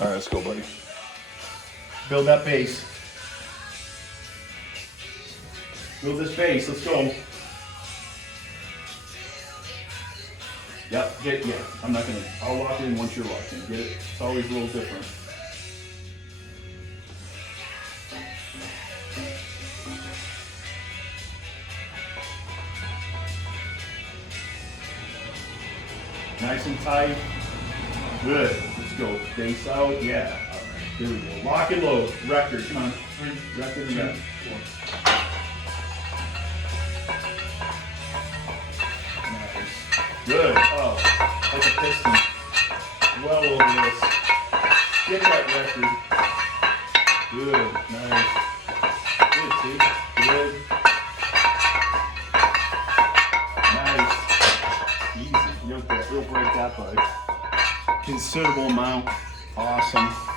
All right, let's go, buddy. Build that base. Build this base. Let's go. Yep. Yeah. I'm not gonna. I'll lock in once you're locked in. Get it? It's always a little different. Nice and tight. Good. Let's go. Base out. Yeah. All right. Here we go. Lock and load. Record. Come on. Record and record. Nice. Good. Oh, like a piston. Well over this. Get that record. Good. Nice. Good, see? Good. Nice. Easy. You'll break that by a considerable amount. Awesome.